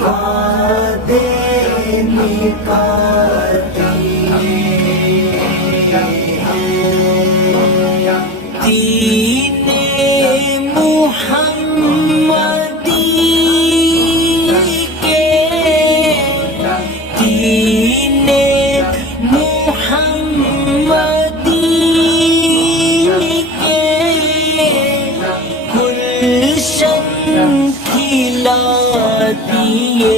وعدے نبھاتی دین محمدی کے دین محمدی کے گلشن کھلا دیے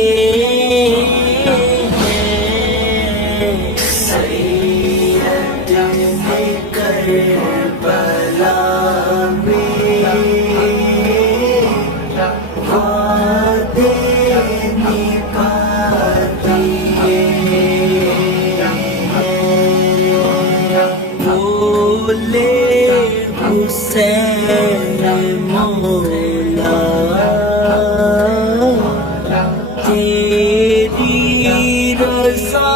سید کربلا میں وعدے نبھاتی بولے حسین مولا تیری رضا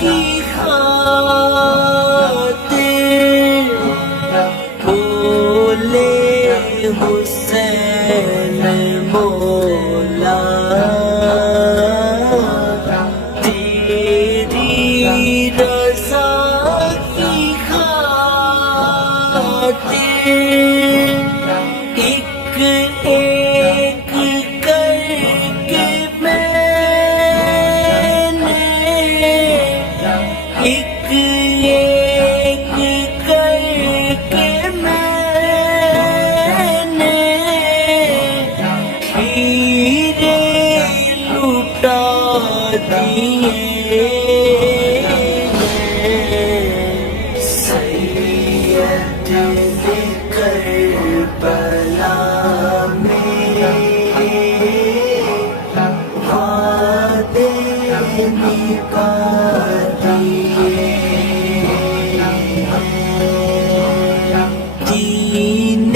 کی خاطر بولے حسین مولا تیری رضا کی خاطر ایک ایک کر کے میں نے ایک ایک کر کے میں نے ہیرے لٹا دیے سید کربلا میں وعدے نبھاتی دین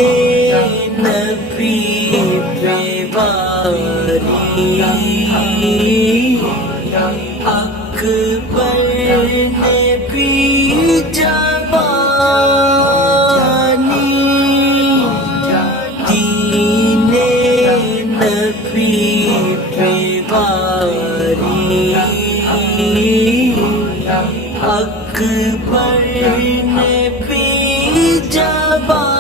نبی پہ واری اکبر نے بھی جوانی دین نبی پہ واری اکبر نے بھی جوانی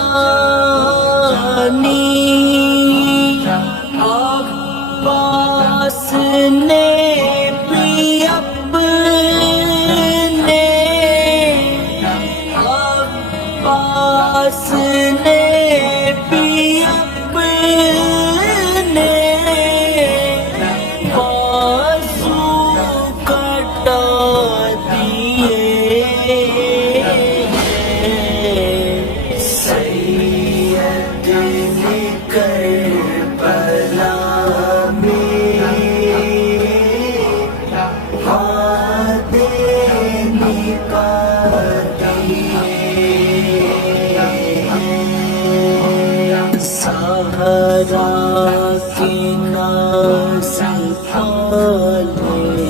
عباس نے بھی اپنے عباس نے بھی اپنے بازو کٹا دیے سید کربلا میں وعدے نبھاتی سہارا کی ناز پالے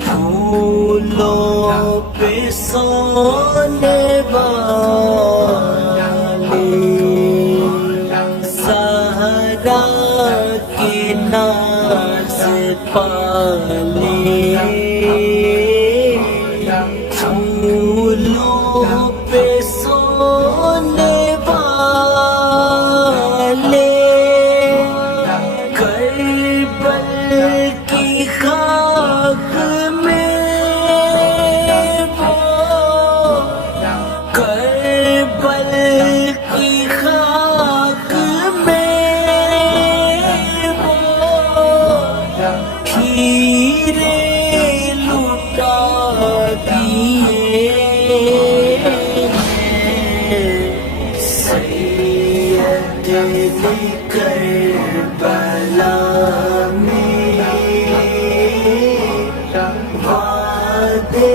پھولوں پہ سونے والے سہارا کی ناز پالے پھولوں پہ سونے والے کربل کی خاک میں وہ کربل کی خاک میں وہ ہیرے لٹا دیے سید کربلا میں وعدے